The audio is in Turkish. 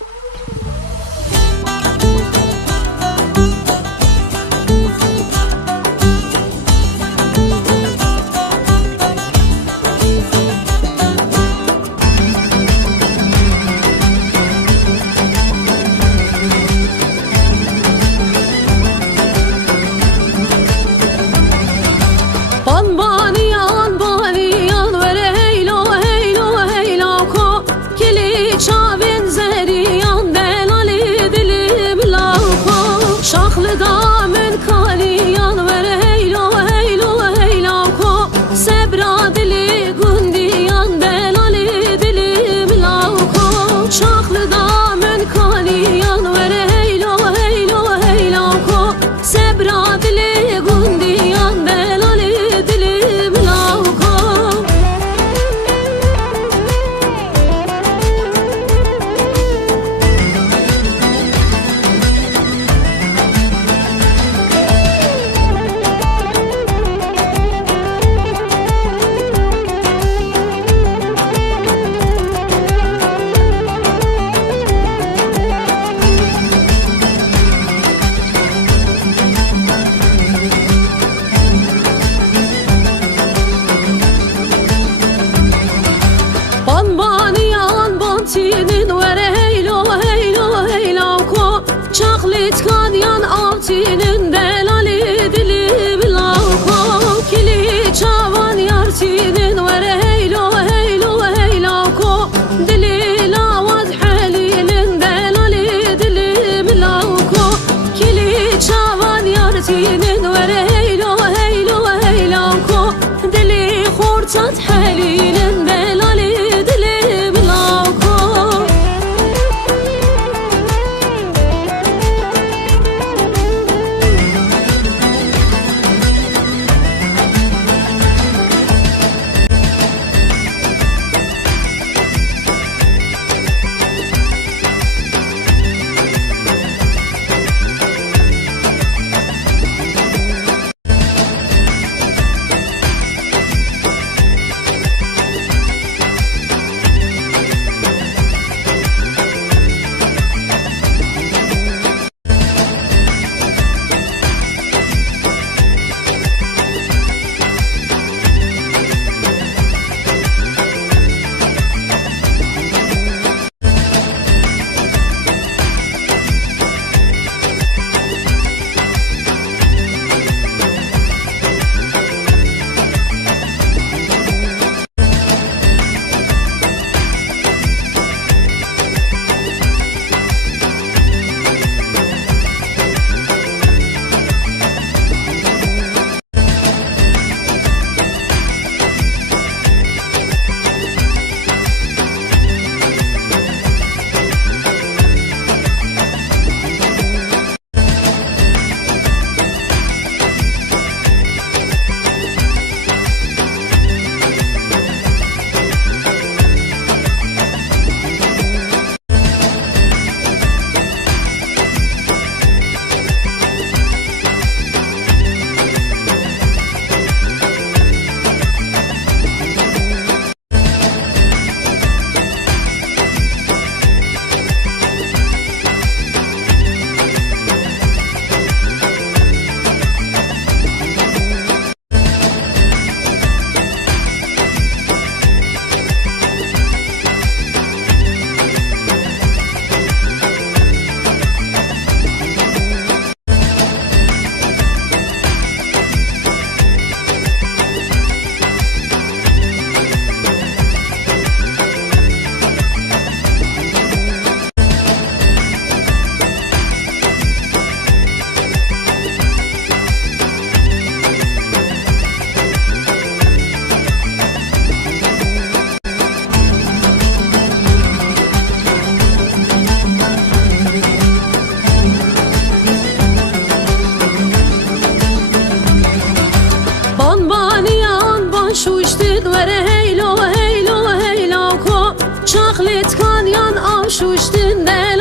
Thank you. banyan baş uçtu duvara heylo heylo heylo ko çaklet kanyan aş uçtu